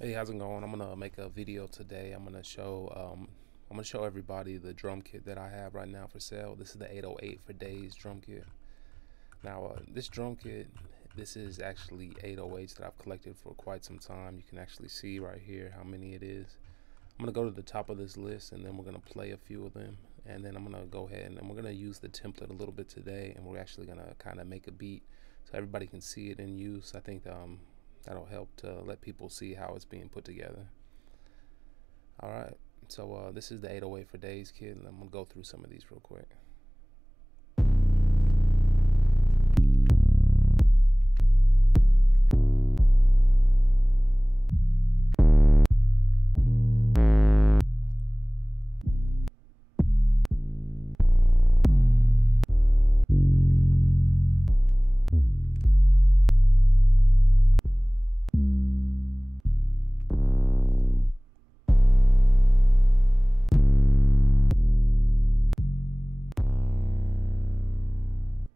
Hey, how's it going? I'm gonna make a video today. I'm gonna show everybody the drum kit that I have right now for sale. This is the 808 for Days drum kit. Now, this drum kit, this is actually 808s that I've collected for quite some time. You can actually see right here how many it is. I'm gonna go to the top of this list, and then we're gonna play a few of them, and then I'm gonna go ahead and we're gonna use the template a little bit today, and we're actually gonna kind of make a beat so everybody can see it in use. I think that'll help to let people see how it's being put together. All right, so this is the 808 for Days kit, and I'm gonna go through some of these real quick.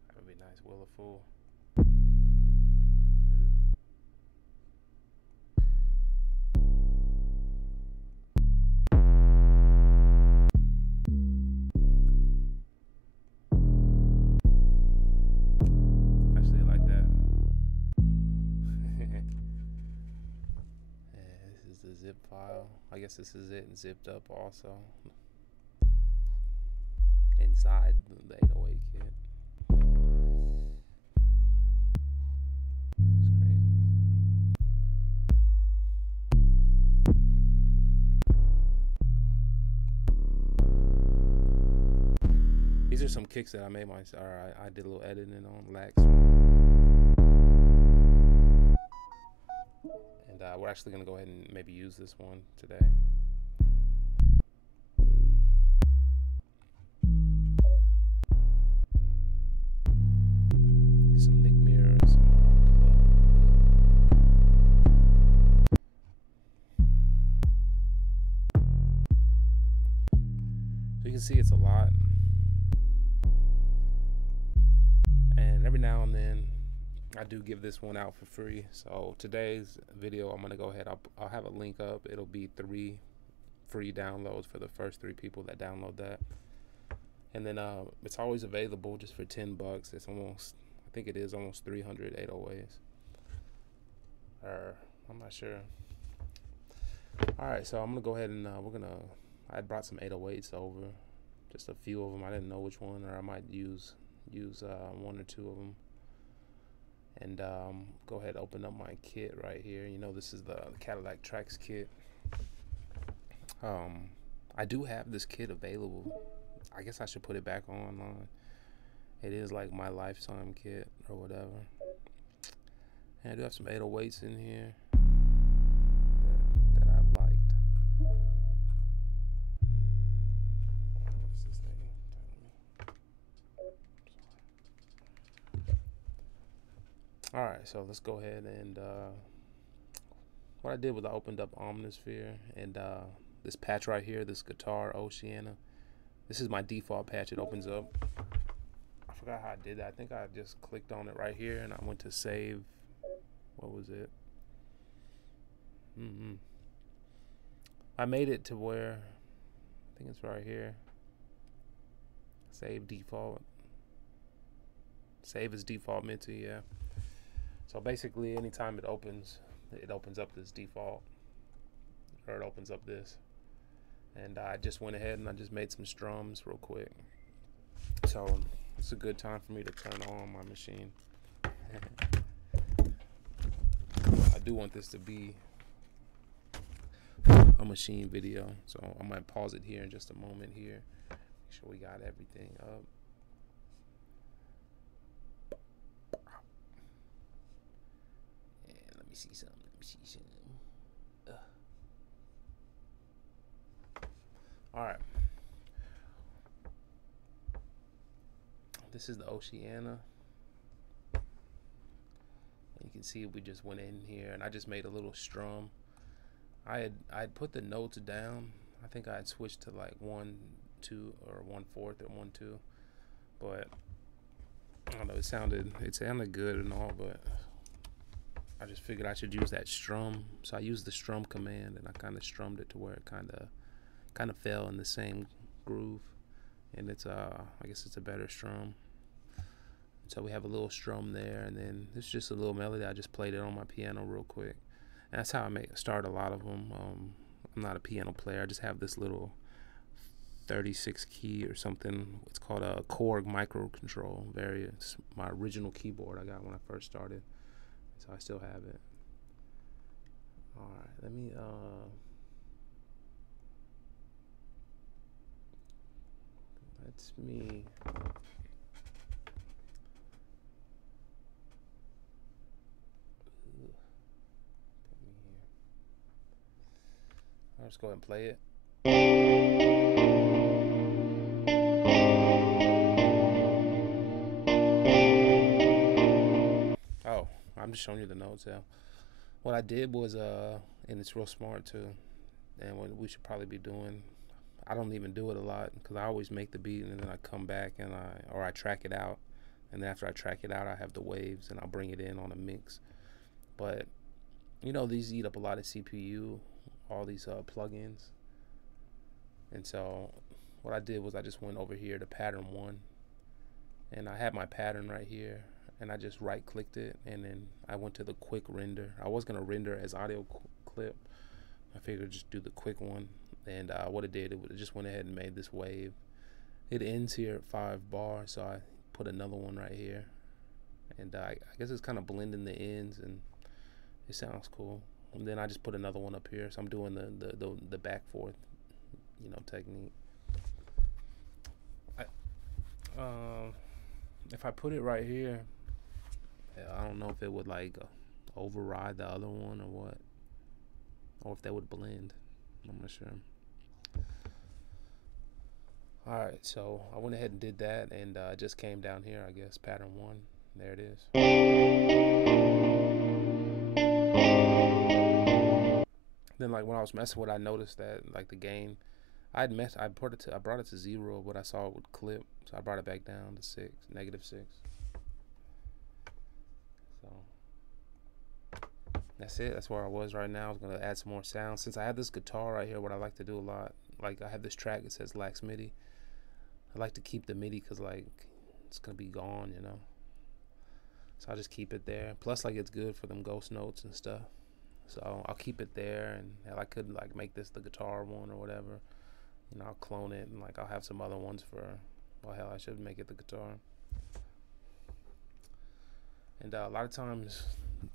That would be nice. Wheel of Fool. Actually, I like that. Yeah, this is the zip file. I guess this is it zipped up also inside the 808 kit. It's crazy. These are some kicks that I made myself. I did a little editing on Lax. And we're actually going to go ahead and maybe use this one today. Some Nick mirrors. So you can see it's a lot. And every now and then I do give this one out for free. So today's video, I'm gonna go ahead, I'll have a link up. It'll be 3 free downloads for the first 3 people that download that. And then it's always available just for $10. It's almost, I think it is almost 300 808s. Or I'm not sure. Alright, so I'm gonna go ahead and I brought some 808s over. Just a few of them. I didn't know which one, or I might use 1 or 2 of them. And go ahead and open up my kit right here. You know, this is the CADILLAKTRACKZ kit. I do have this kit available. I guess I should put it back online. It is like my lifetime kit or whatever. And I do have some 808s in here that I've liked. What is this thing telling me? Alright, so let's go ahead and what I did was I opened up Omnisphere, and this patch right here, this guitar Oceana, this is my default patch. It opens up. I forgot how I did that. I think I just clicked on it right here and I went to save. What was it? I made it to where, I think it's right here. Save default. Save as default MIDI, yeah. So basically, anytime it opens up this default, or it opens up this. And I just went ahead and I just made some strums real quick. So it's a good time for me to turn on my machine. I do want this to be a machine video, so I might pause it here in just a moment here. Make sure we got everything up. And let me see something. All right. This is the Oceana. You can see we just went in here and I just made a little strum. I'd put the notes down. I think I had switched to like 1, 2, or 1/4 or 1, 2. But I don't know, it sounded good and all, but I just figured I should use that strum. So I used the strum command, and I kind of strummed it to where it kind of fell in the same groove, and it's I guess it's a better strum. So we have a little strum there, and then it's just a little melody. I just played it on my piano real quick, and that's how I start a lot of them. I'm not a piano player. I just have this little 36 key or something. It's called a Korg microcontrol. It's my original keyboard I got when I first started, so I still have it. All right, let me that's me. I'll just go ahead and play it. Oh, I'm just showing you the notes now. What I did was, and it's real smart too, and what we should probably be doing, I don't even do it a lot because I always make the beat and then I come back and I track it out, and then after I track it out I have the waves and I'll bring it in on a mix. But you know, these eat up a lot of CPU, all these plugins, and so what I did was I just went over here to pattern 1, and I had my pattern right here, and I just right clicked it, and then I went to the quick render. I was gonna render as audio clip. I figured just do the quick one, and what it did, it just went ahead and made this wave. It ends here at 5 bars, so I put another one right here, and I guess it's kind of blending the ends, and it sounds cool. And then I just put another one up here, so I'm doing the back forth, you know, technique. If I put it right here, I don't know if it would like override the other one or what, or if they would blend. I'm not sure. Alright, so I went ahead and did that, and just came down here, I guess, pattern 1. There it is. Then like when I was messing with it, I noticed that like the gain, I brought it to 0, but I saw it would clip, so I brought it back down to -6. So that's it. That's where I was right now. I was gonna add some more sounds. Since I have this guitar right here, what I like to do a lot, like I have this track that says lax MIDI. I like to keep the MIDI because like it's gonna be gone, you know. So I'll just keep it there. Plus like it's good for them ghost notes and stuff. So I'll keep it there, and hell, I could like make this the guitar one or whatever. You know, I'll clone it, and like I'll have some other ones for, well hell, I should make it the guitar. And a lot of times,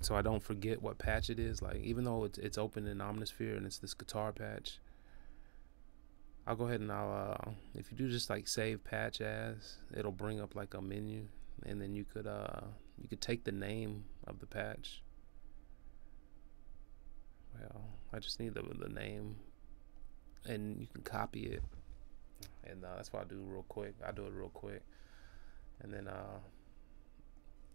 so I don't forget what patch it is, like even though it's open in Omnisphere and it's this guitar patch, I'll go ahead and if you do just like save patch as, it'll bring up like a menu, and then you could take the name of the patch. Well, I just need the name, and you can copy it, and that's what I do real quick. I do it real quick, and then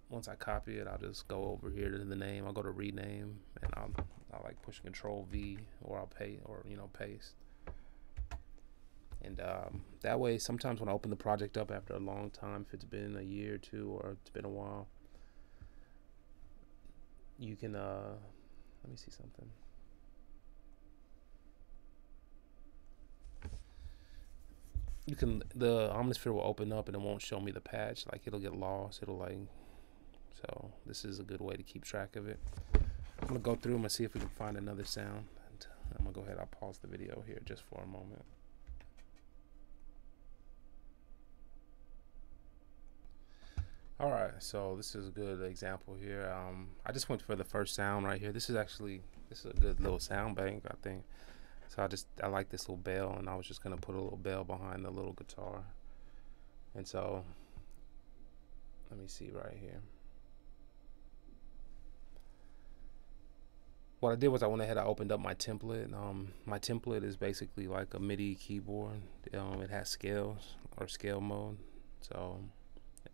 once I copy it, I'll just go over here to the name. I'll go to rename, and I'll like push Control V, or I'll paste. And that way, sometimes when I open the project up after a long time, if it's been a year or 2 or it's been a while, you can let me see something. The Omnisphere will open up and it won't show me the patch. Like it'll get lost. So this is a good way to keep track of it. I'm gonna go through them and see if we can find another sound. And I'm gonna go ahead. I'll pause the video here just for a moment. All right, so this is a good example here. I just went for the first sound right here. This is a good little sound bank, I think. So I like this little bell, and I was just gonna put a little bell behind the little guitar. And so let me see right here. What I did was I went ahead, I opened up my template. My template is basically like a MIDI keyboard. It has scales or scale mode. So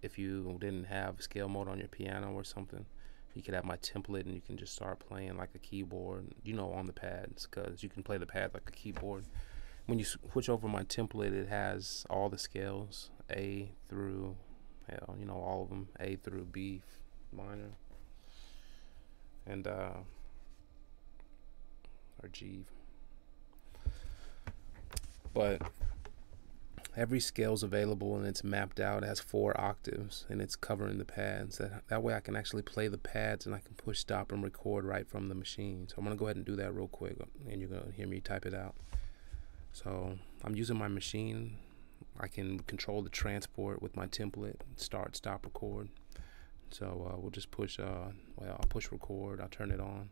if you didn't have scale mode on your piano or something, you could have my template and you can just start playing like a keyboard, you know, on the pads, because you can play the pad like a keyboard. When you switch over my template, it has all the scales, A through, hell, you know, all of them, A through B minor. and or G. But every scale's available and it's mapped out. It has 4 octaves and it's covering the pads. That way I can actually play the pads and I can push stop and record right from the machine. So I'm gonna go ahead and do that real quick and you're gonna hear me type it out. So I'm using my machine. I can control the transport with my template, start, stop, record. So we'll just push, well, I'll push record, I'll turn it on.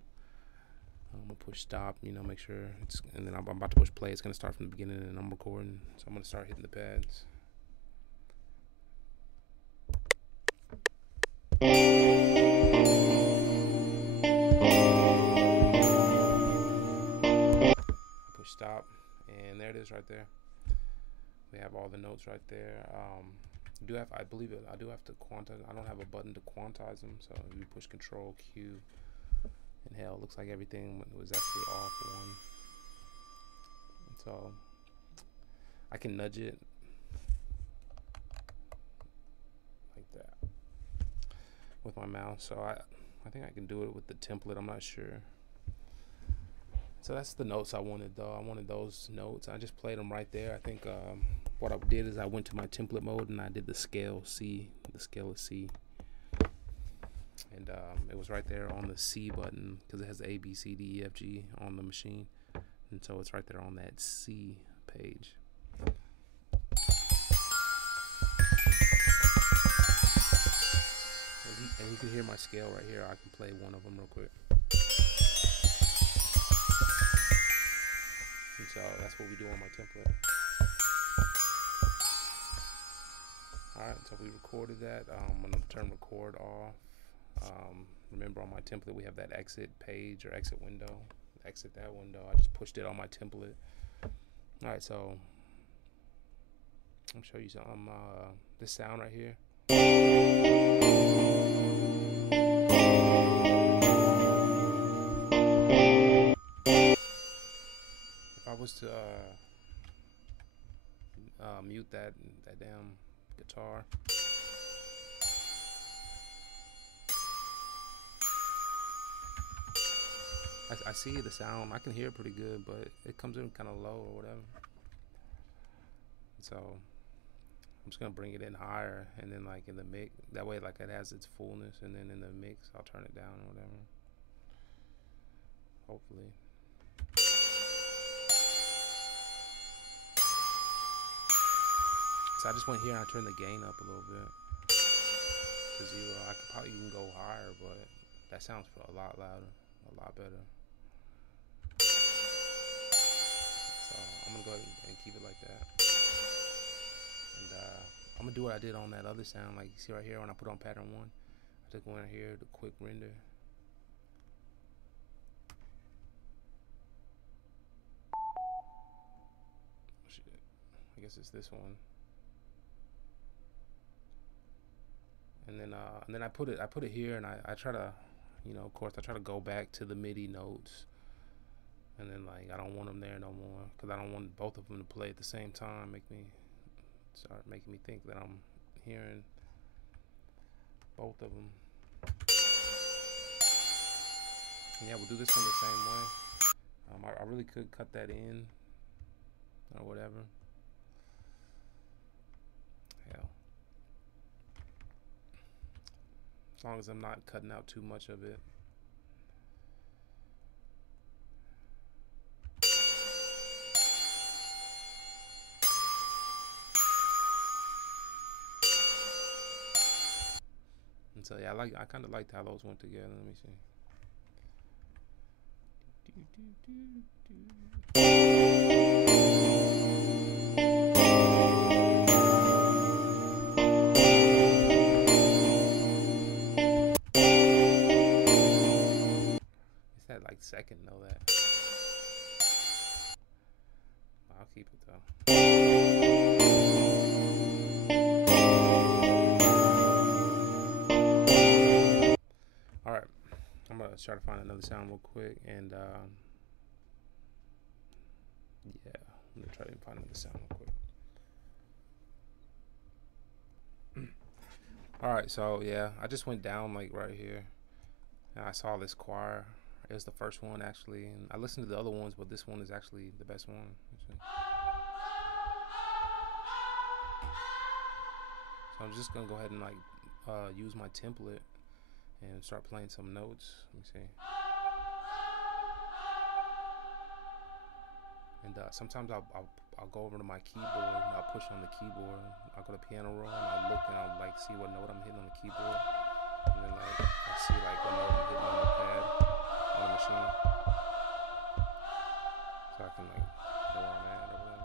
I'm gonna push stop, you know, make sure it's, and then I'm about to push play. It's gonna start from the beginning and I'm recording. So I'm gonna start hitting the pads. Push stop, and there it is right there. We have all the notes right there. I believe I do have to quantize. I don't have a button to quantize them, so you push Control Q. And hell, it looks like everything was actually off one. So I can nudge it like that with my mouse. So I think I can do it with the template. I'm not sure. So that's the notes I wanted, though. I wanted those notes. I just played them right there. I think what I did is I went to my template mode and I did the scale C, the scale of C. And it was right there on the C button because it has the A, B, C, D, E, F, G on the machine. And so it's right there on that C page. And you can hear my scale right here. I can play one of them real quick. And so that's what we do on my template. Alright, so we recorded that. I'm going to turn record off. Remember on my template we have that exit page or exit window. Exit that window. I just pushed it on my template. Alright, so I'll show you some this sound right here. If I was to mute that damn guitar. I see the sound. I can hear it pretty good, but it comes in kind of low or whatever. So I'm just gonna bring it in higher, and then like in the mix, that way like it has its fullness, and then in the mix I'll turn it down or whatever. Hopefully. So I just went here and I turned the gain up a little bit to 0. I could probably even go higher, but that sounds a lot louder, a lot better. So I'm gonna go ahead and keep it like that. And I'm gonna do what I did on that other sound. Like you see right here when I put on pattern 1, I took one right here, the quick render. Shit, I guess it's this one. And then I put it here, and I try to, you know, of course I try to go back to the MIDI notes, and then like I don't want them there no more because I don't want both of them to play at the same time. Start making me think that I'm hearing both of them. And yeah, we'll do this one the same way. I really could cut that in or whatever. Hell. As long as I'm not cutting out too much of it. And so yeah, I kind of liked how those went together. Let me see. That like second know that. I'll keep it though. Alright, I'm gonna try to find another sound real quick, and yeah, I'm gonna try to find another sound real quick. Alright, so yeah, I just went down like right here. And I saw this choir. It was the first one actually, and I listened to the other ones, but this one is actually the best one. So I'm just gonna go ahead and like use my template and start playing some notes. Let me see. And sometimes I'll go over to my keyboard and I'll push on the keyboard. I'll go to piano roll and I'll look and I'll like see what note I'm hitting on the keyboard, and then like I see like what note I'm hitting on the pad on the machine, so I can like know where I'm at over there.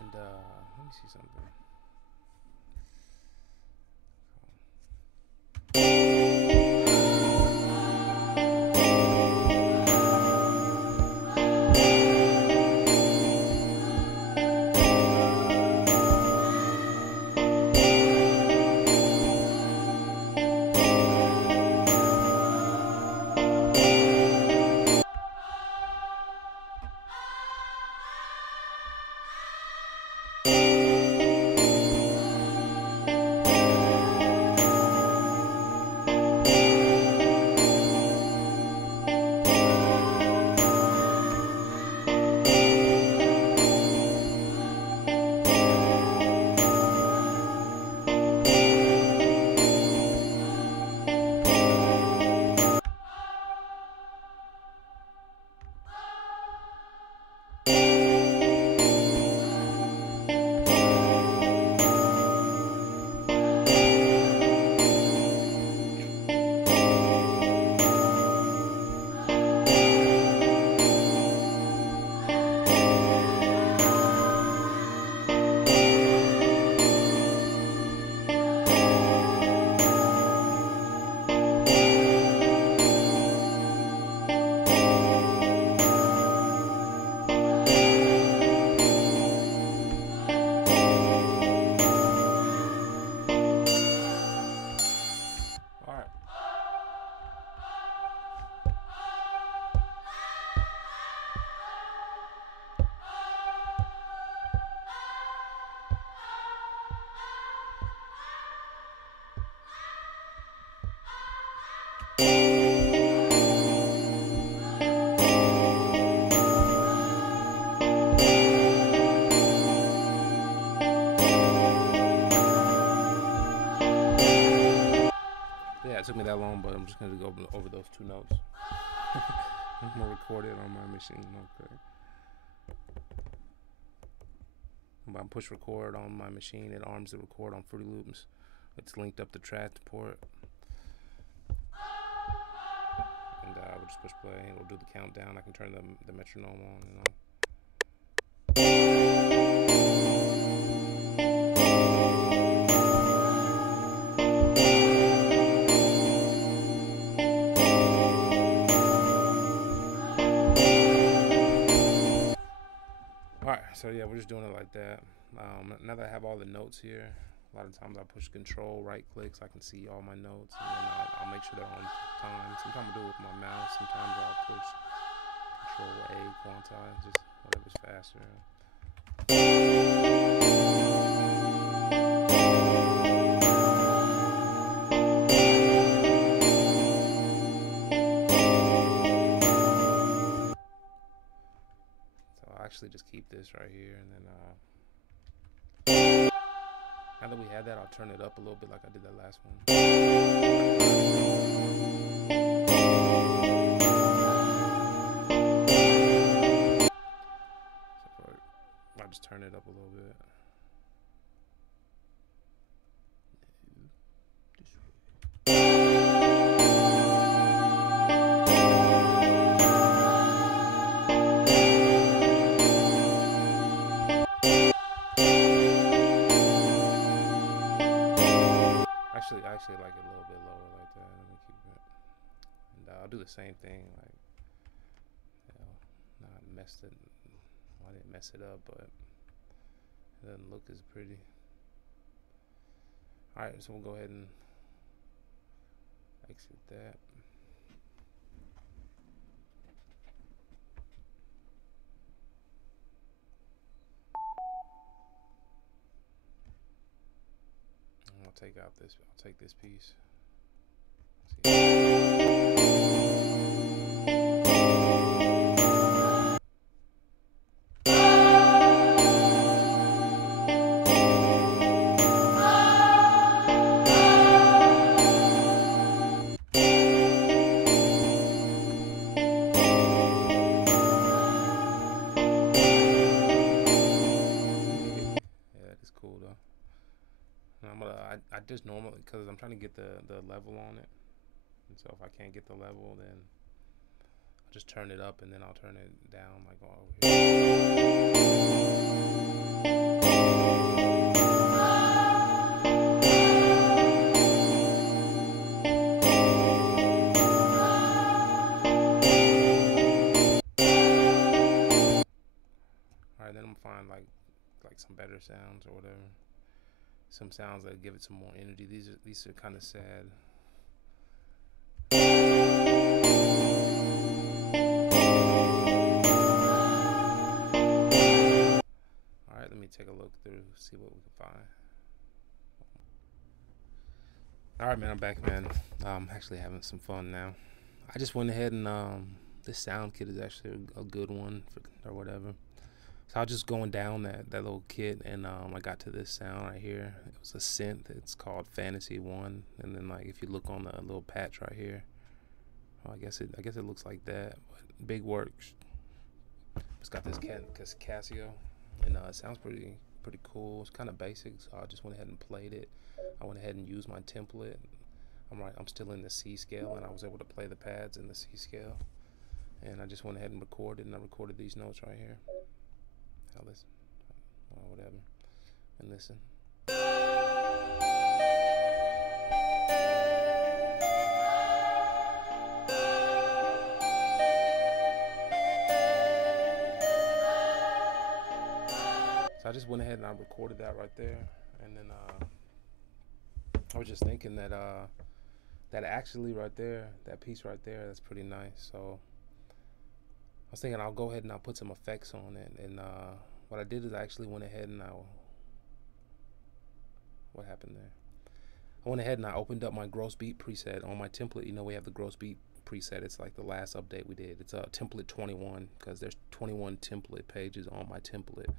And let me see something. Yeah, it took me that long, but I'm just gonna go over those two notes. I'm gonna record it on my machine. Okay. When I push record on my machine, it arms the record on Fruity Loops. It's linked up the track port, and we'll just push play. And it'll do the countdown. I can turn the metronome on and on. Alright, so yeah, we're just doing it like that. Now that I have all the notes here, a lot of times I push control, right click, so I can see all my notes, and then I'll make sure they're on time. Sometimes I'll do it with my mouse, sometimes I'll push control A, quantize, just whatever's faster. Actually just keep this right here, and then now that we have that, I'll turn it up a little bit like I did that last one. So I'll just turn it up a little bit. I actually like it a little bit lower like that. Let me keep it. And I'll do the same thing, like, not mess it. Well, I didn't mess it up, but it doesn't look as pretty. Alright, so we'll go ahead and exit that. take out this. I'll take this piece. Cool though. And I just normally, because I'm trying to get the level on it, and so if I can't get the level, then I'll just turn it up and then I'll turn it down like over here. Alright, then I'm gonna find like some better sounds or whatever. Some sounds that give it some more energy. These are kind of sad. Alright, let me take a look through, see what we can find. Alright, man, I'm back, man. I'm actually having some fun now. I just went ahead and this sound kit is actually a good one or whatever. So I was just going down that little kit, and I got to this sound right here. It was a synth. It's called Fantasy 1, and then like if you look on the little patch right here, well, I guess it looks like that. But big works. It's got this Casio, and it sounds pretty cool. It's kind of basic, so I just went ahead and played it. I went ahead and used my template. I'm still in the C scale, and I was able to play the pads in the C scale. And I just went ahead and recorded, and I recorded these notes right here. I'll listen, whatever, and listen. So I just went ahead and I recorded that right there, and then I was just thinking that that actually right there, that piece right there, that's pretty nice. So I was thinking I'll go ahead and I'll put some effects on it, and what I did is I actually went ahead and what happened there? I went ahead and I opened up my gross beat preset on my template. You know, we have the gross beat preset. It's like the last update we did. It's a template 21 because there's 21 template pages on my template.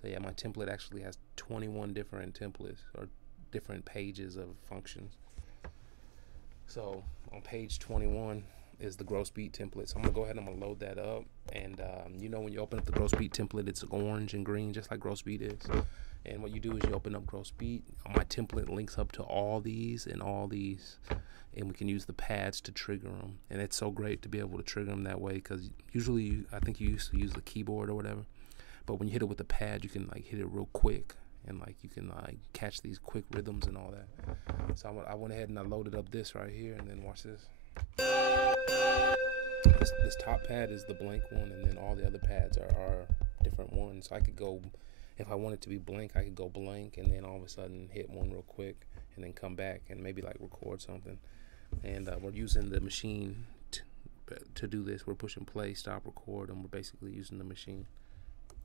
So yeah, my template actually has 21 different templates or different pages of functions. So on page 21 is the gross beat template. So I'm gonna go ahead and I'm gonna load that up, and you know, when you open up the gross beat template, it's orange and green just like gross beat is. And what you do is you open up gross beat. My template links up to all these and all these, and we can use the pads to trigger them. And it's so great to be able to trigger them that way, because usually I think you used to use the keyboard or whatever, but when you hit it with the pad, you can like hit it real quick, and like you can like catch these quick rhythms and all that. So I went ahead and I loaded up this right here, and then watch this. This top pad is the blank one, and then all the other pads are different ones. So I could go, if I wanted to be blank, I could go blank, and then all of a sudden hit one real quick, and then come back and maybe like record something. And we're using the machine to do this. We're pushing play, stop, record, and we're basically using the machine.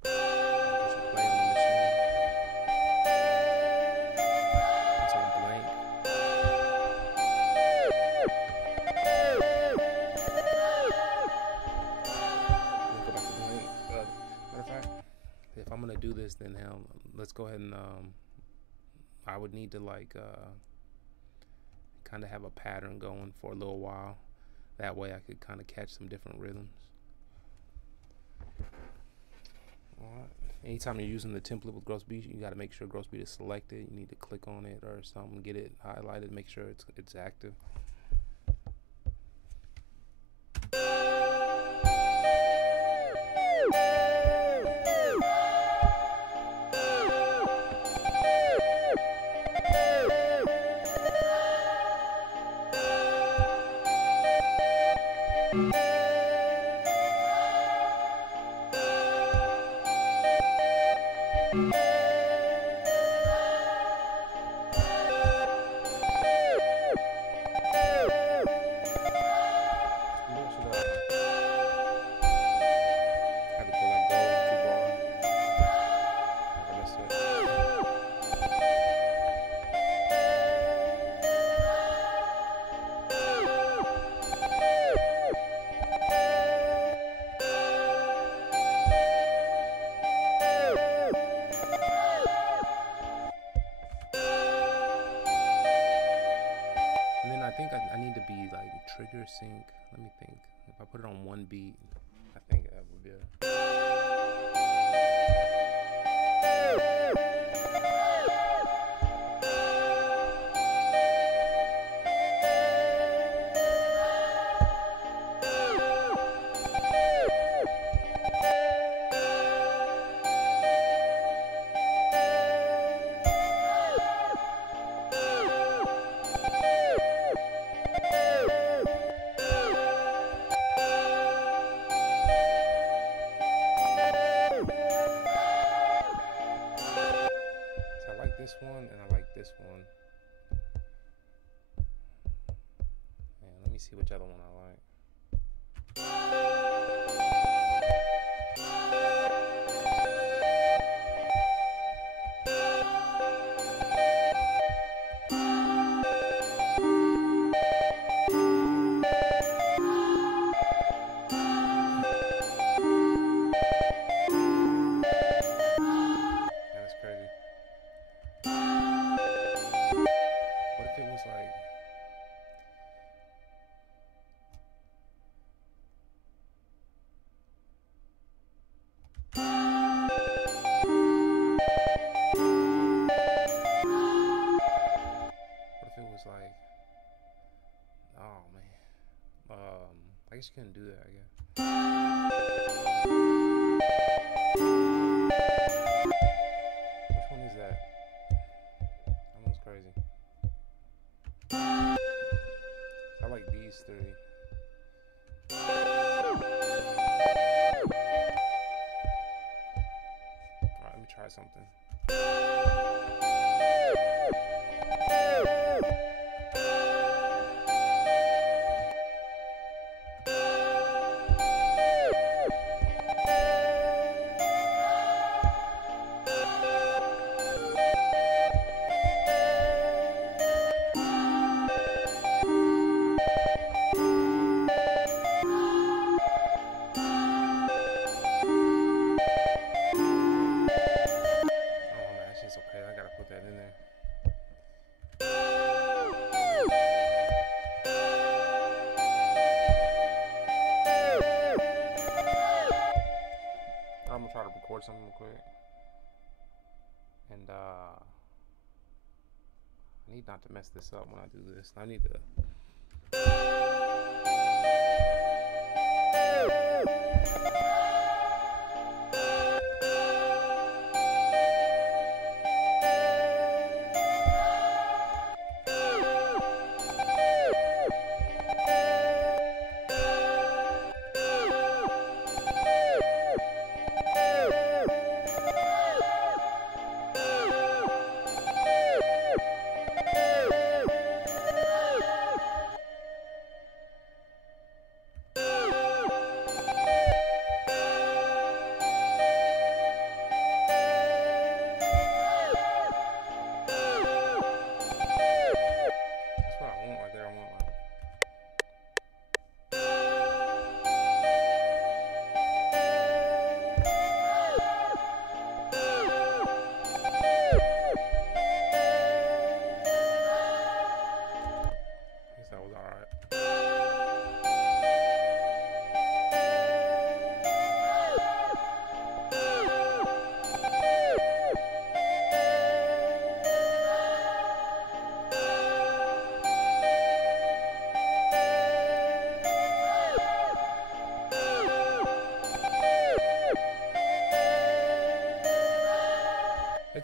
Pushing play on the machine. It's on blank. If I'm gonna do this, then hell, let's go ahead and I would need to like kind of have a pattern going for a little while. That way I could kind of catch some different rhythms. Alright. Anytime you're using the template with gross beat, you got to make sure gross beat is selected. You need to click on it or something, get it highlighted, make sure it's active. one beat. I think that would be a this one, and I like this one. And let me see which other one I like. I guess you couldn't do that, I guess. Which one is that? That one's crazy. I like these three. Alright, let me try something. I'm gonna try to record something real quick, and I need not to mess this up when I do this. I need to.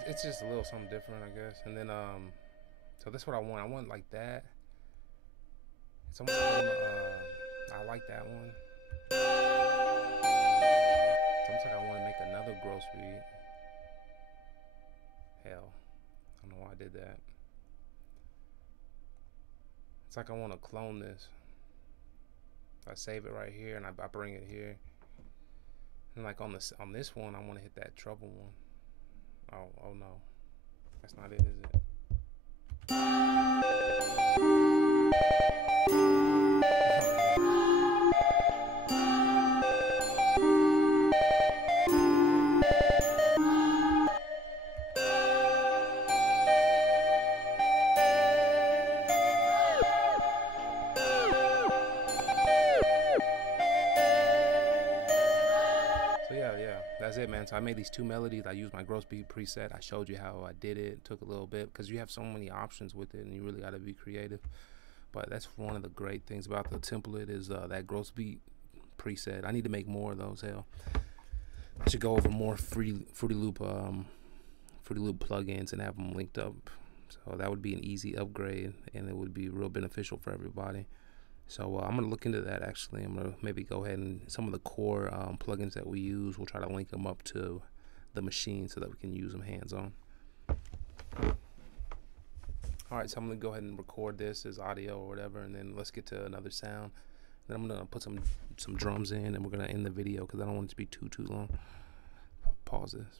It's just a little something different, I guess. And then so that's what I want. I want like that. It's almost I like that one. It's almost like I want to make another gross beat. Hell, I don't know why I did that. It's like I want to clone this. I save it right here and I bring it here. And like on this one, I want to hit that treble one. Oh no, that's not it, is it? that's it, man. So I made these 2 melodies. I used my gross beat preset. I showed you how I did it. It took a little bit because you have so many options with it and you really got to be creative. But that's one of the great things about the template is that gross beat preset. I need to make more of those. Hell, I should go over more Fruity Loop plugins and have them linked up. So that would be an easy upgrade and it would be real beneficial for everybody. So I'm going to look into that actually. I'm going to maybe go ahead and some of the core plugins that we use, we'll try to link them up to the machine so that we can use them hands-on. Alright, so I'm going to go ahead and record this as audio or whatever, and then let's get to another sound. Then I'm going to put some drums in and we're going to end the video because I don't want it to be too long. Pause this.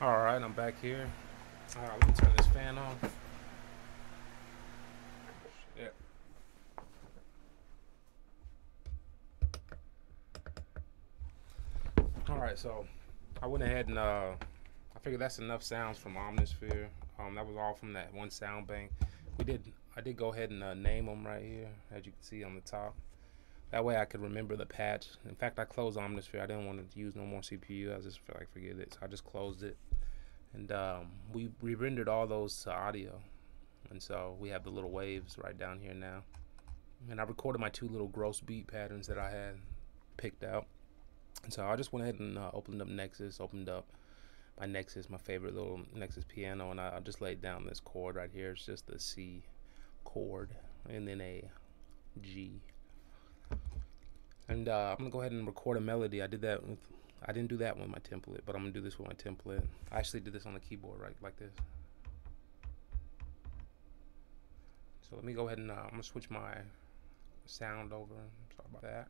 Alright, I'm back here. Alright, let me turn this fan on. Alright, so I went ahead and I figured that's enough sounds from Omnisphere. That was all from that one sound bank. I did go ahead and name them right here, as you can see on the top. That way I could remember the patch. In fact, I closed Omnisphere. I didn't want to use no more CPU. I just felt like forget it, so I just closed it. And we rendered all those to audio, and so we have the little waves right down here now. And I recorded my 2 little gross beat patterns that I had picked out. And so I just went ahead and opened up Nexus, opened up my Nexus, my favorite little Nexus piano, and I just laid down this chord right here. It's just the C chord and then a G. And I'm gonna go ahead and record a melody. I didn't do that with my template, but I'm gonna do this with my template. I actually did this on the keyboard, right, like this. So let me go ahead and I'm gonna switch my sound over. Sorry about that.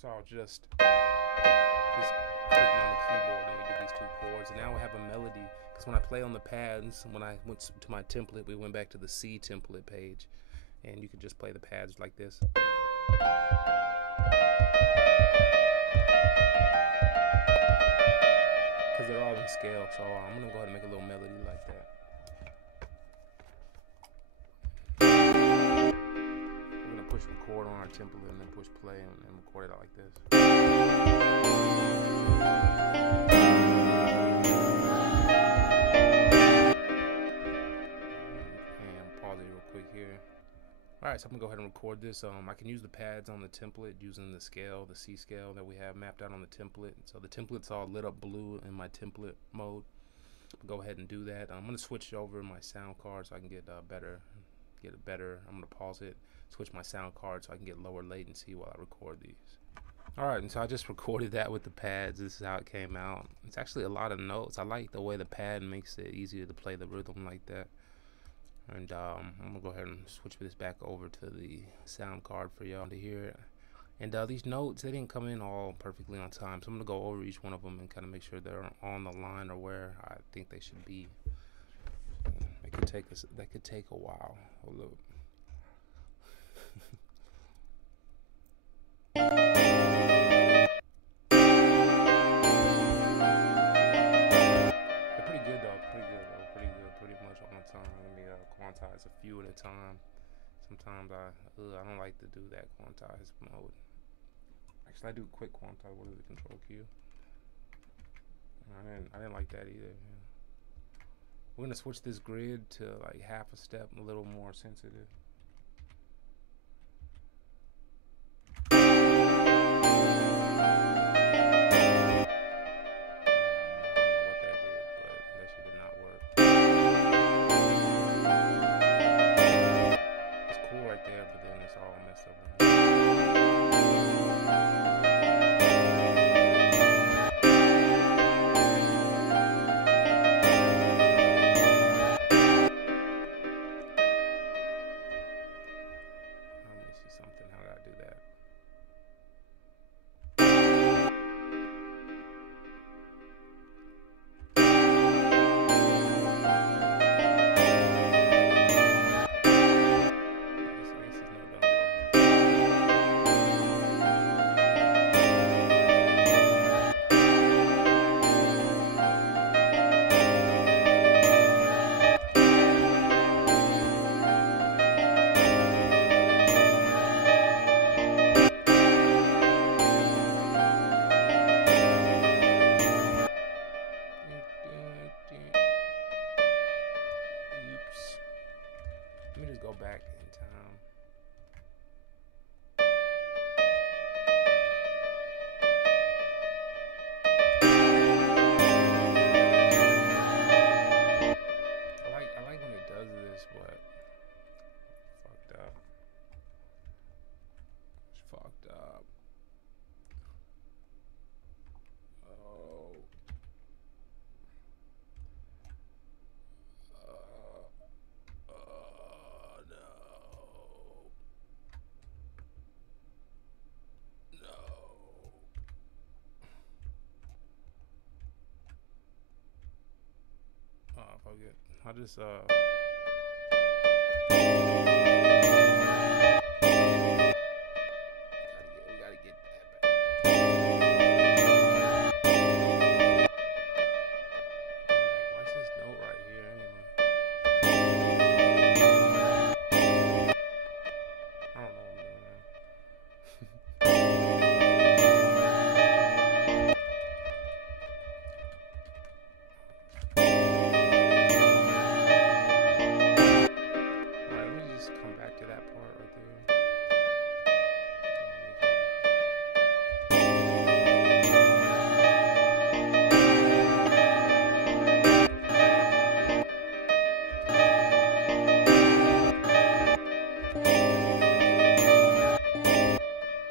So I'll just clicking on the keyboard and we did these 2 chords, and now we have a melody. Because when I play on the pads, when I went to my template, we went back to the C template page, and you could just play the pads like this. Because they're all in scale, so I'm gonna go ahead and make a little melody like that. Push record on our template and then push play and record it out like this. And pause it real quick here. Alright, so I'm gonna go ahead and record this. I can use the pads on the template using the scale, the C scale that we have mapped out on the template. So the template's all lit up blue in my template mode. Go ahead and do that. I'm gonna switch over my sound card so I can get better. I'm gonna pause it, switch my sound card so I can get lower latency while I record these. Alright, and so I just recorded that with the pads. This is how it came out. It's actually a lot of notes. I like the way the pad makes it easier to play the rhythm like that. And I'm gonna go ahead and switch this back over to the sound card for y'all to hear it. And these notes, they didn't come in all perfectly on time, so I'm gonna go over each one of them and kind of make sure they're on the line or where I think they should be. That could take a while. Hold up. They're pretty good though. Pretty much on time. Let me quantize a few at a time. Sometimes I don't like to do that quantize mode. Actually, I do quick quantize. What is the control Q? I didn't like that either. Yeah. We're gonna switch this grid to like half a step, a little more sensitive. fucked up. Oh. No. No. Oh, fuck it. I just we gotta get that back. Like, why's this note right here anyway? I don't know what I'm doing now. Alright, let me just come back to that part right there.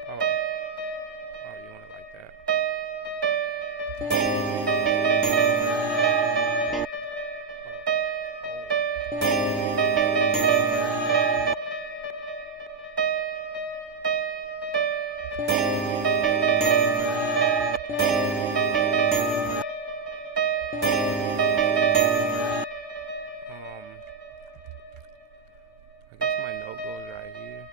Oh, you want it like that? I guess my note goes right here.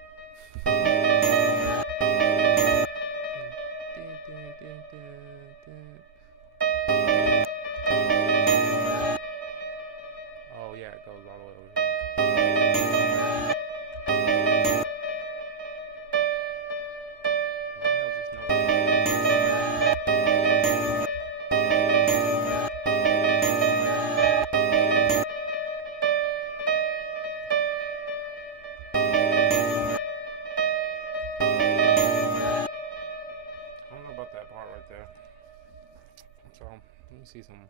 Oh yeah, it goes all the way over here. Why the hell is this note? I don't know about that part right there. So let me see some.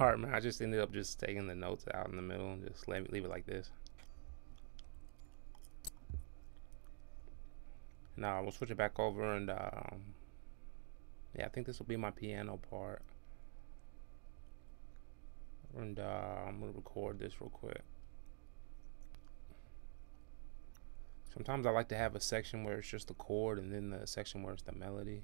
Alright, man, I just ended up just taking the notes out in the middle and just leave it like this. Now we'll switch it back over and yeah, I think this will be my piano part. And I'm gonna record this real quick. Sometimes I like to have a section where it's just the chord and then the section where it's the melody.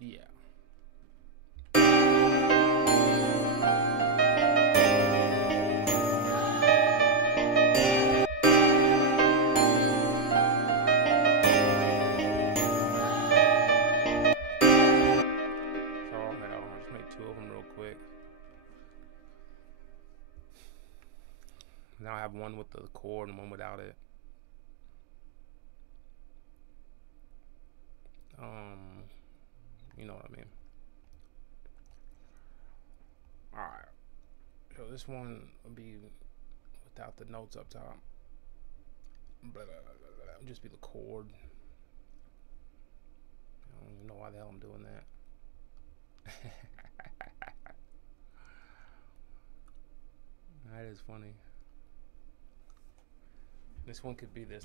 Yeah. I'll just make 2 of them real quick. Now I have one with the chord and one without it. You know what I mean. Alright. So this one will be without the notes up top. Blah, blah, blah, blah, blah. It'll just be the chord. I don't even know why the hell I'm doing that. That is funny. This one could be this.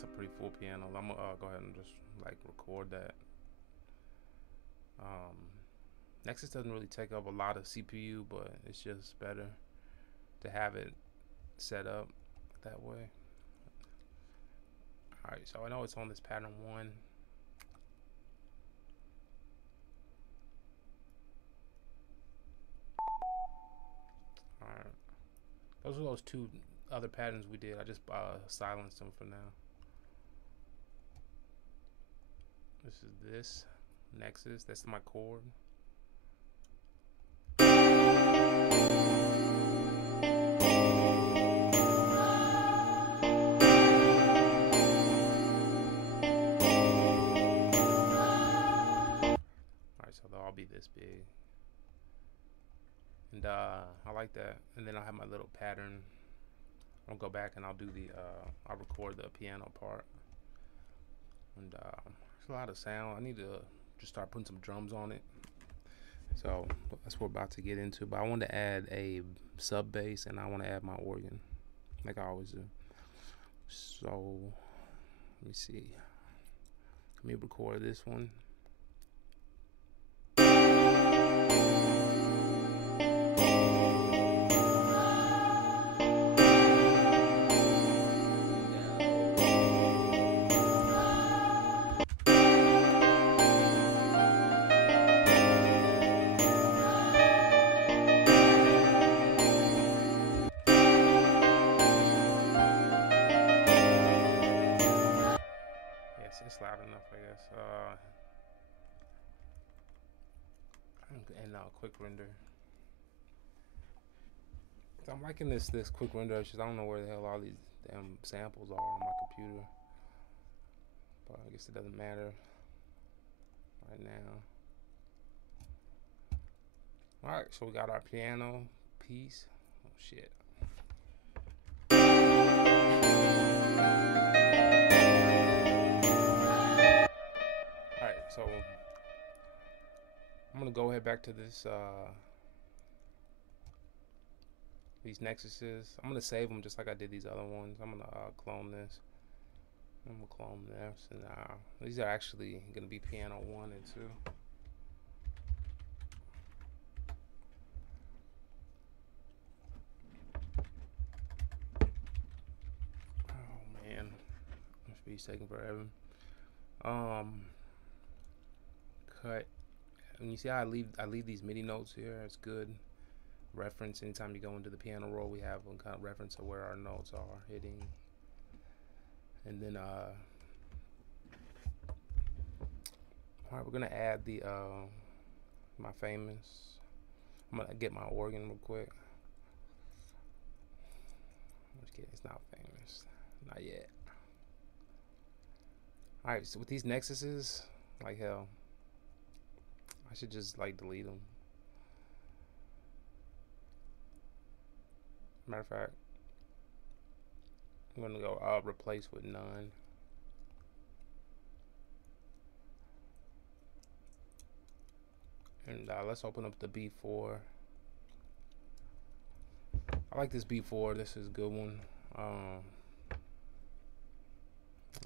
That's a pretty full piano. I'm gonna go ahead and just like record that. Nexus doesn't really take up a lot of CPU, but it's just better to have it set up that way. Alright, so I know it's on this pattern 1. Alright, those are those 2 other patterns we did. I just silenced them for now. This is this Nexus, that's my chord. So they'll all be this big, and I like that. And then I'll have my little pattern. I'll go back and I'll do the I'll record the piano part, and there's a lot of sound. I need to just start putting some drums on it, so that's what we're about to get into. But I want to add a sub bass, and I want to add my organ like I always do. So let me see, let me record this one. It's loud enough, I guess. And quick render. So I'm liking this quick render. It's just I don't know where the hell all these damn samples are on my computer, but I guess it doesn't matter right now. All right, so we got our piano piece. Oh shit. So I'm gonna go ahead back to this these Nexuses. I'm gonna save them just like I did these other ones. I'm gonna clone this. I'm gonna clone this, and these are actually gonna be piano 1 and 2. Oh man, this video's taking forever. Cut. And you see how I leave these MIDI notes here. It's good reference. Anytime you go into the piano roll, we have one kind of reference of where our notes are hitting. And then alright, we're gonna add the my famous. I'm gonna get my organ real quick. I'm just kidding, it's not famous. Not yet. Alright, so with these Nexuses, like hell, I should just like delete them. Matter of fact, I'm gonna go replace with none. And let's open up the B4. I like this B4. This is a good one. I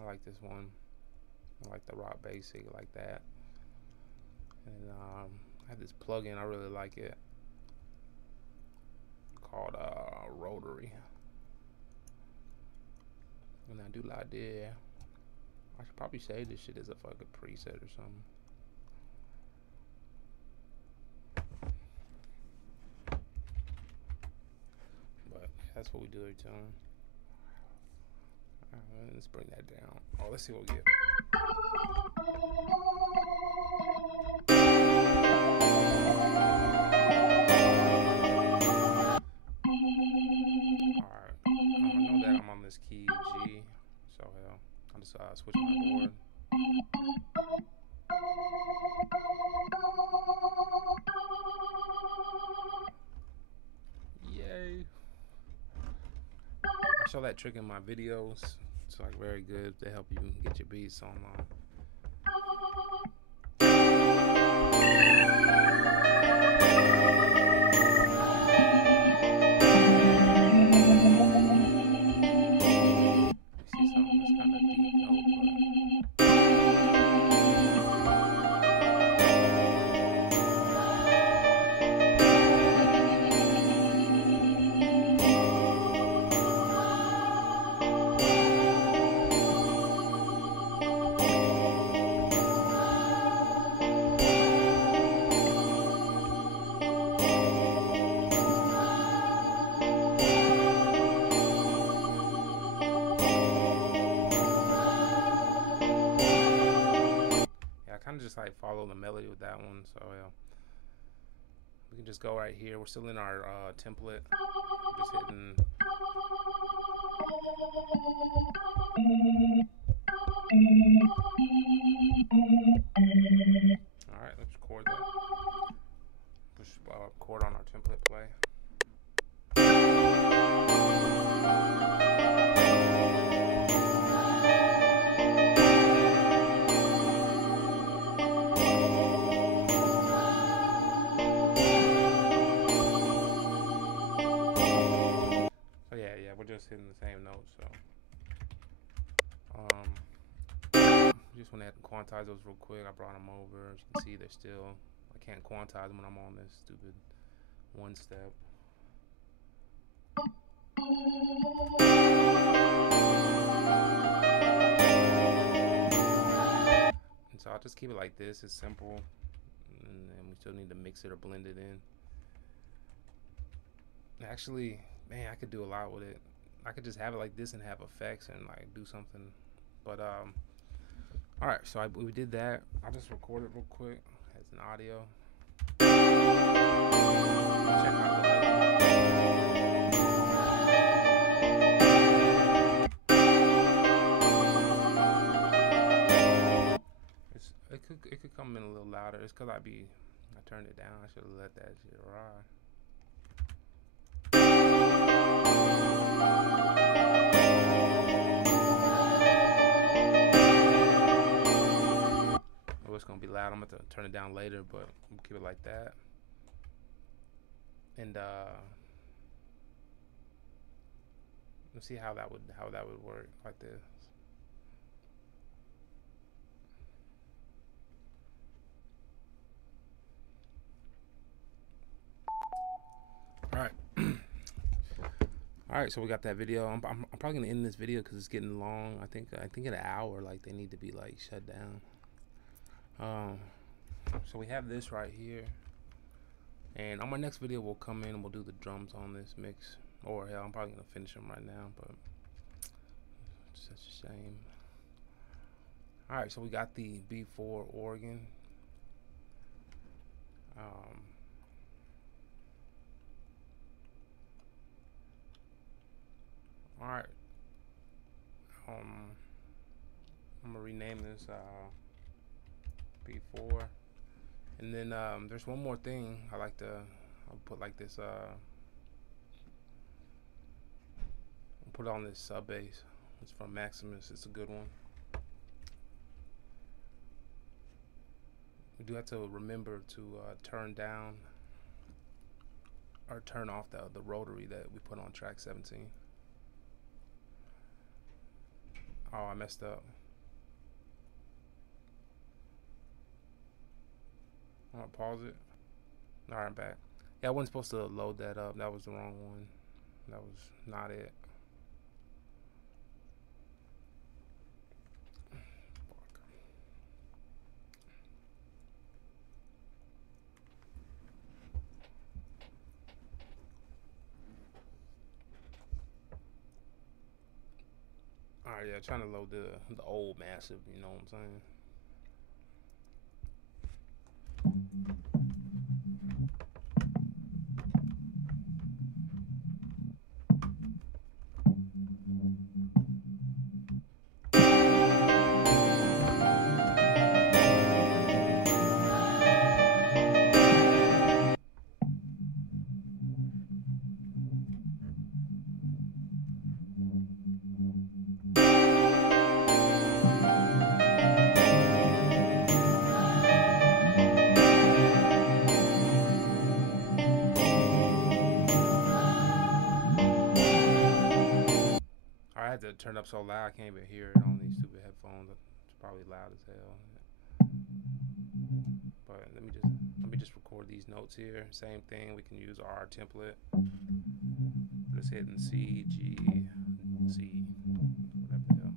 like this one. I like the rock basic, like that. And I have this plugin, I really like it, called Rotary. And I do like that. I should probably save this shit as a fucking preset or something. But that's what we do every time. Let's bring that down. Oh, let's see what we get. Alright, I know that I'm on this key G, so hell, I'll just switch my board. Yay! I show that trick in my videos. It's like very good to help you get your beats online. See something that's kind of deep. kind of just like follow the melody with that one. So yeah, we can just go right here. We're still in our template. We're just hitting. All right, let's record that. Push record on our template play. So yeah, we're just hitting the same notes. So just want to quantize those real quick. I brought them over. As you can see, they're still. I can't quantize them when I'm on this stupid one step. And so I'll just keep it like this. It's simple, and then we still need to mix it or blend it in. Actually, man, I could do a lot with it. I could just have it like this and have effects and like do something. But all right, so we did that. I'll just record it real quick as an audio. Check out the level. It could come in a little louder. It's cause I turned it down. I should have let that shit ride. Oh, it's gonna be loud. I'm gonna have to turn it down later, but we'll keep it like that. And let's see how that would work like this. All right. All right, so we got that video. I'm probably gonna end this video because it's getting long. I think in an hour, like they need to be like shut down. So we have this right here, and on my next video we'll come in and we'll do the drums on this mix. Or hell, I'm probably gonna finish them right now, but it's such a shame. All right, so we got the B4 organ. All right. I'm gonna rename this B4, and then there's one more thing I like to. I'll put like this. I'll put on this sub bass. It's from Maximus. It's a good one. We do have to remember to turn down or turn off the rotary that we put on track 17. Oh, I messed up. I'm gonna pause it. All right, I'm back. Yeah, I wasn't supposed to load that up. That was the wrong one. That was not it. Alright, yeah, trying to load the old massive, you know what I'm saying? I had to turn up so loud I can't even hear it on these stupid headphones. It's probably loud as hell. But let me just record these notes here. Same thing. We can use our template. Just hitting C, G, C, whatever the hell.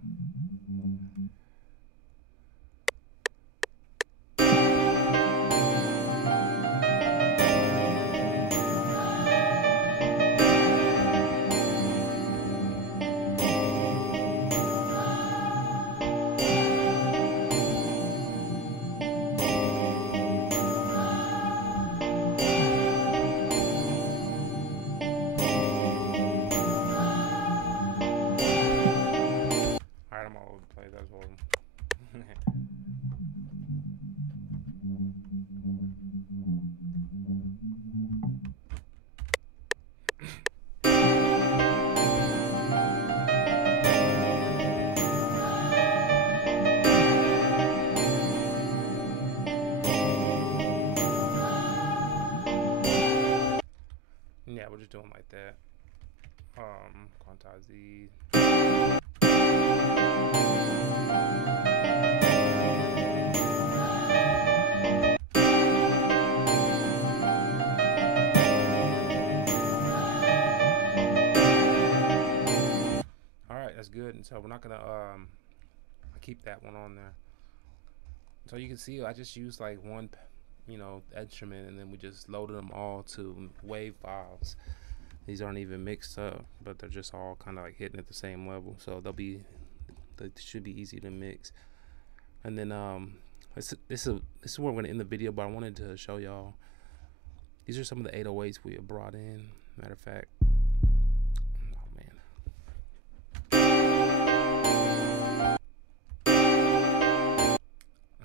yeah, we're just doing like that. Quantize these. Alright, that's good. And so we're not gonna keep that one on there. So you can see I just used like one, you know, instrument, and then we just loaded them all to wave files. These aren't even mixed up, but they're just all kind of like hitting at the same level, so they should be easy to mix. And then this is where we're gonna end the video, but I wanted to show y'all, these are some of the 808s we have brought in. Matter of fact, oh man,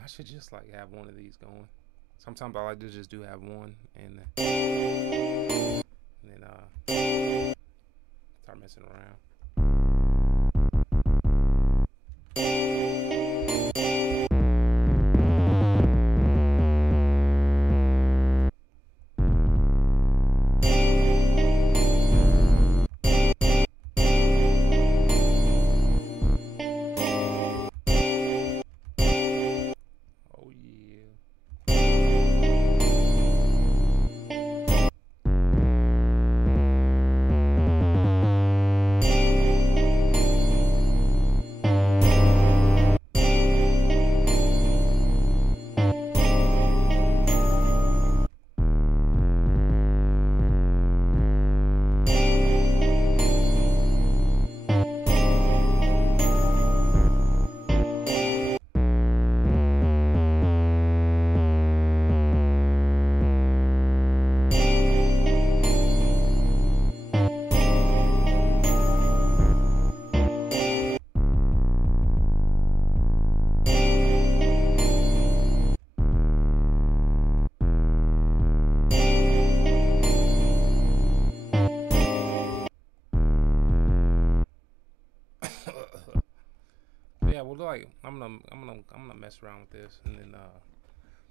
I should just like have one of these going. Sometimes all I do is just do have one, and then start messing around. Yeah, well, like I'm gonna mess around with this, and then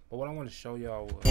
but what I want to show y'all was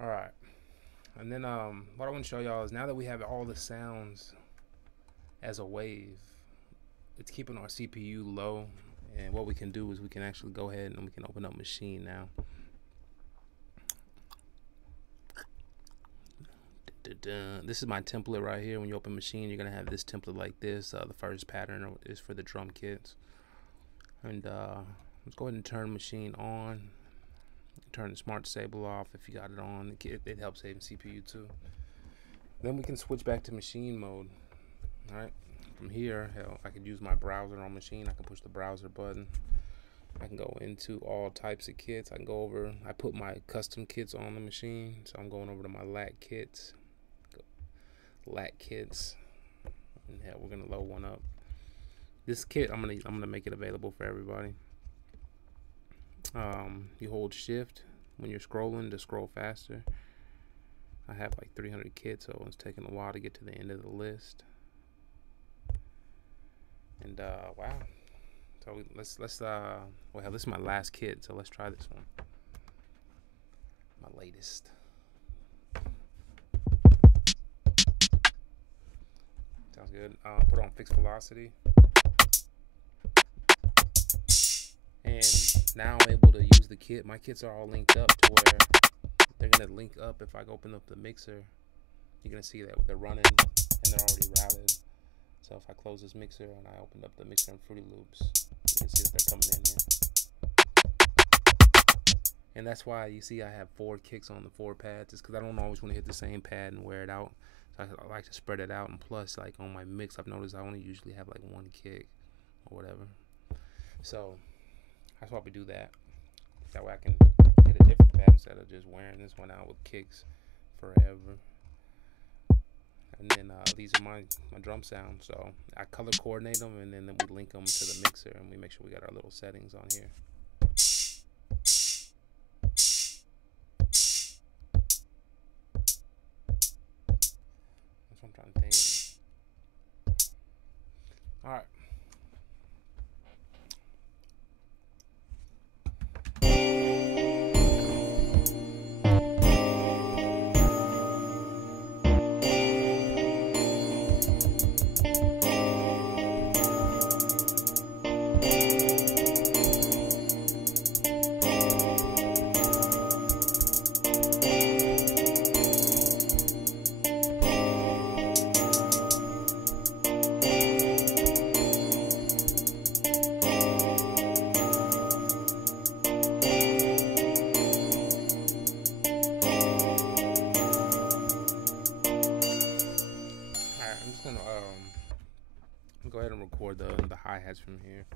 alright. And then what I want to show y'all is now that we have all the sounds as a wave, it's keeping our CPU low. And what we can do is we can actually go ahead and we can open up Maschine now. This is my template right here. When you open Maschine, you're gonna have this template like this. The first pattern is for the drum kits. And let's go ahead and turn Maschine on. Turn the smart disable off if you got it on. It helps save CPU too. Then we can switch back to Maschine mode. All right. From here, hell, I could use my browser on Maschine. I can push the browser button. I can go into all types of kits. I can go over. I put my custom kits on the Maschine, so I'm going over to my LAC kits. And hell, we're gonna load one up. This kit, I'm gonna make it available for everybody. You hold shift when you're scrolling to scroll faster. I have like 300 kits, so it's taking a while to get to the end of the list. And wow. So let's well, hell, this is my last kit, so let's try this one. my latest. Sounds good. Put on fixed velocity. And now I'm able to use the kit. My kits are all linked up to where they're going to link up. If I open up the mixer, you're going to see that they're running and they're already routed. So if I close this mixer and I open up the mixer in Fruity Loops, you can see that they're coming in here. And that's why you see I have 4 kicks on the 4 pads. It's because I don't always want to hit the same pad and wear it out. So I like to spread it out. And plus, like on my mix, I've noticed I only usually have like 1 kick or whatever. So that's why we do that. That way I can hit a different pad instead of just wearing this one out with kicks forever. And then these are my drum sounds. So I color coordinate them and then we link them to the mixer and we make sure we got our little settings on here. That's what I'm trying to think. All right. Go ahead and record the hi-hats from here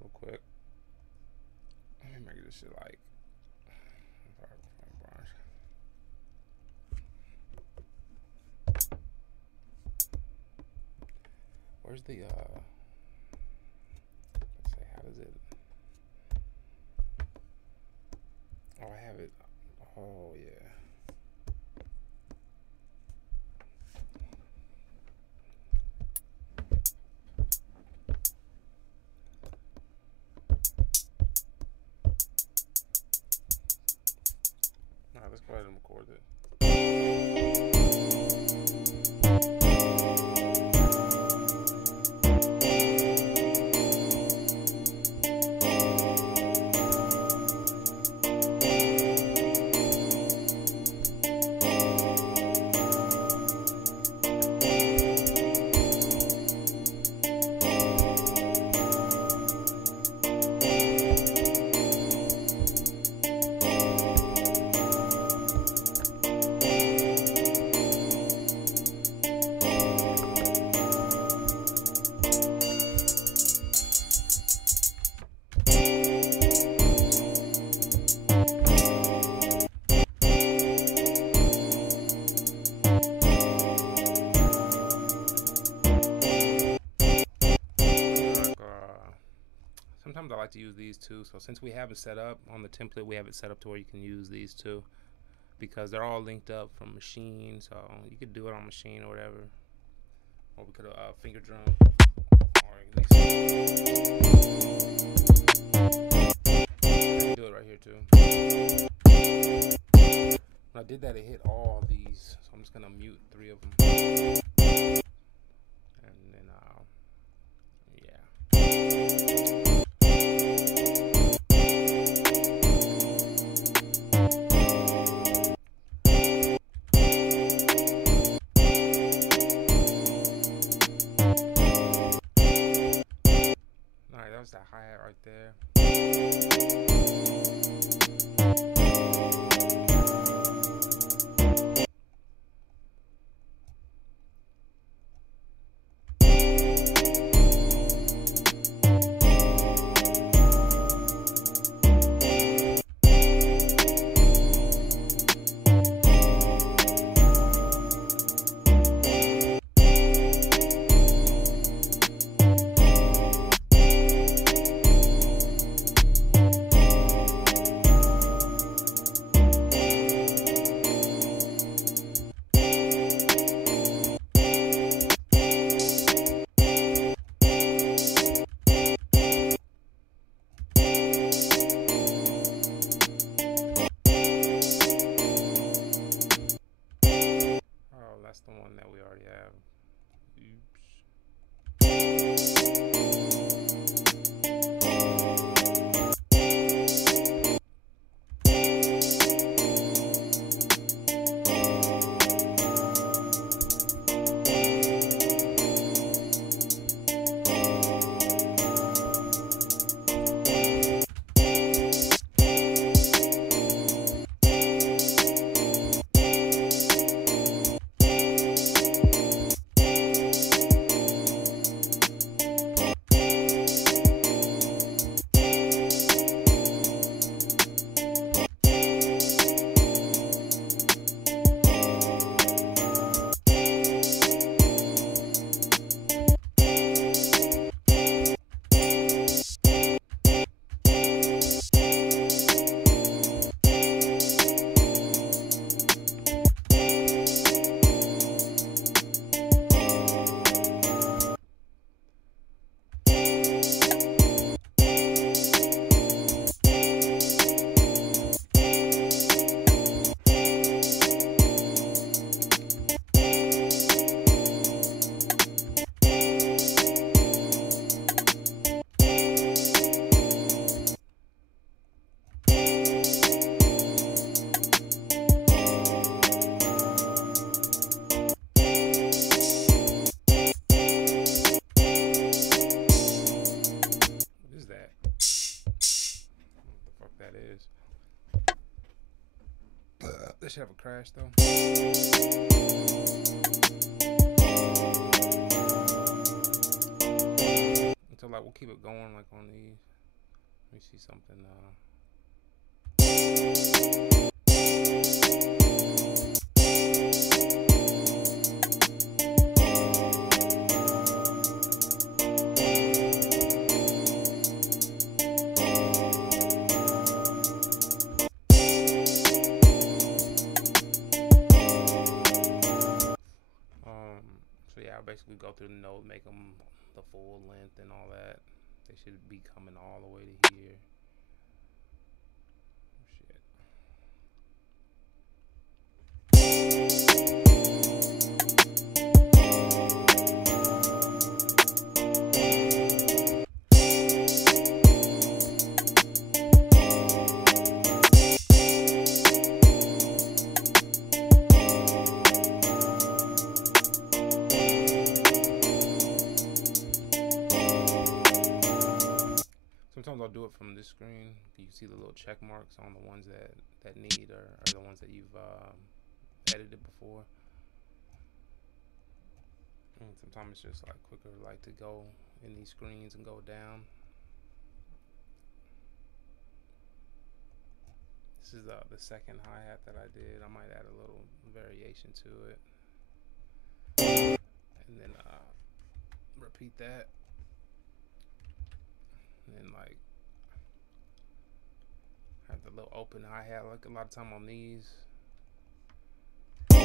real quick. Let me make this shit like where's the let's say, how does it, oh, I have it, oh yeah. Let's go ahead and record it. Sometimes I like to use these too. So since we have it set up on the template, we have it set up to where you can use these too, because they're all linked up from Machine. So you could do it on Machine or whatever, or we could finger drum, or at least do it right here too. When I did that, it hit all of these, so I'm just gonna mute 3 of them, and then yeah. Alright, that was that hi-hat right there. This should have a crash though. So like we'll keep it going like on these. Let me see something. So yeah, I'll basically go through the note, make them the full length and all that. They should be coming all the way to here. Sometimes I'll do it from this screen. You can see the little check marks on the ones that need or the ones that you've edited before. And sometimes it's just like quicker like to go in these screens and go down. This is the second hi-hat that I did. I might add a little variation to it. And then repeat that. And then like have the little open hi-hat. Like a lot of time on these, like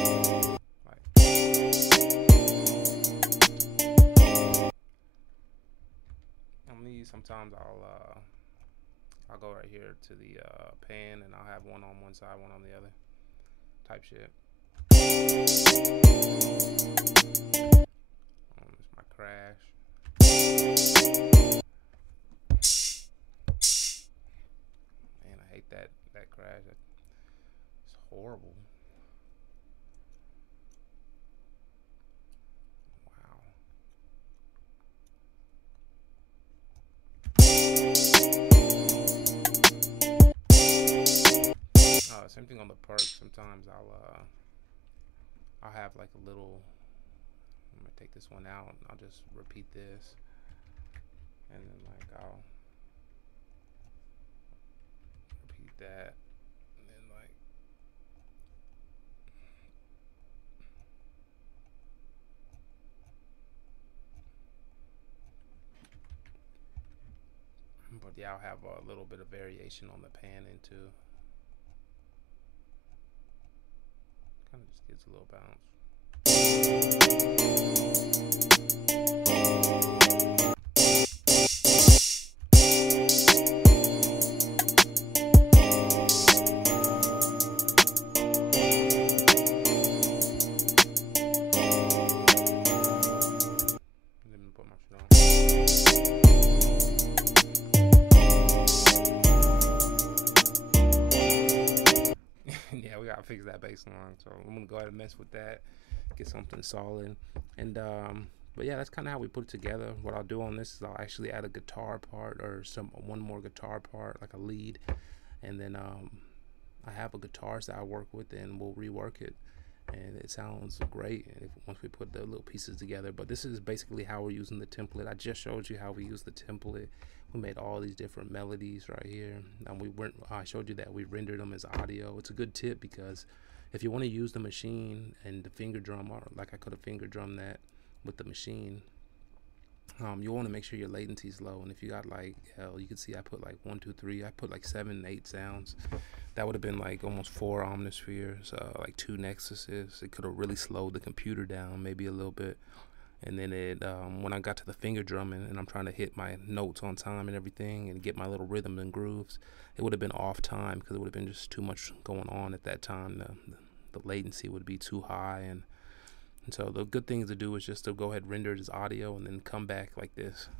on these sometimes I'll go right here to the pan and I'll have one on one side, one on the other type shit. It's my crash. Man, I hate that crash. It's horrible. Wow. Same thing on the perks. Sometimes I'll have like a little. I'm gonna take this one out. I'll just repeat this, and then like I'll repeat that, and then like but yeah, I'll have a little bit of variation on the pan too. Kind of just gives a little bounce. Yeah, we gotta fix that bass line, so I'm gonna go ahead and mess with that, get something solid. And but yeah, that's kind of how we put it together. What I'll do on this is I'll actually add a guitar part or one more guitar part, like a lead, and then I have a guitarist that I work with, and we'll rework it, and it sounds great once we put the little pieces together. But this is basically how we're using the template. I just showed you how we use the template. We made all these different melodies right here, and I showed you that we rendered them as audio. It's a good tip because if you want to use the machine and the finger drum, or like I could have finger drummed that with the machine, you want to make sure your latency is low. And if you got like, hell, you can see I put like 1, 2, 3, I put like 7, 8 sounds. That would have been like almost 4 omnispheres, like 2 nexuses. It could have really slowed the computer down maybe a little bit. And then when I got to the finger drumming and I'm trying to hit my notes on time and everything and get my little rhythm and grooves, it would have been off time because it would have been just too much going on at that time. The latency would be too high, and so the good thing to do is just to go ahead and render it as audio and then come back like this.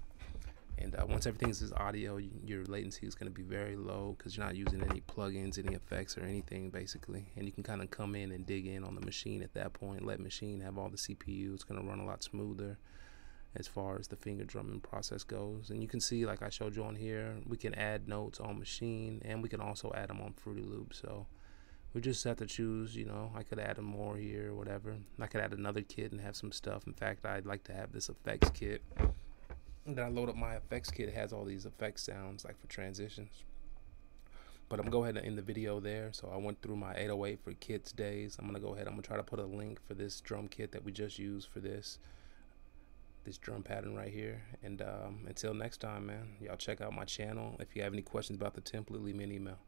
And once everything is audio, your latency is going to be very low because you're not using any plugins, any effects, or anything basically. And you can kind of come in and dig in on the machine at that point. Let machine have all the CPU. It's going to run a lot smoother as far as the finger drumming process goes. And you can see, like I showed you on here, we can add notes on machine, and we can also add them on Fruity Loops. So we just have to choose. You know, I could add more here or whatever. I could add another kit and have some stuff. In fact, I'd like to have this effects kit. And then I load up my effects kit. It has all these effects sounds like for transitions. But I'm gonna go ahead and end the video there. So I went through my 808 for kits days. I'm gonna go ahead. I'm gonna try to put a link for this drum kit that we just used for this drum pattern right here. And until next time, man, y'all check out my channel. If you have any questions about the template, leave me an email.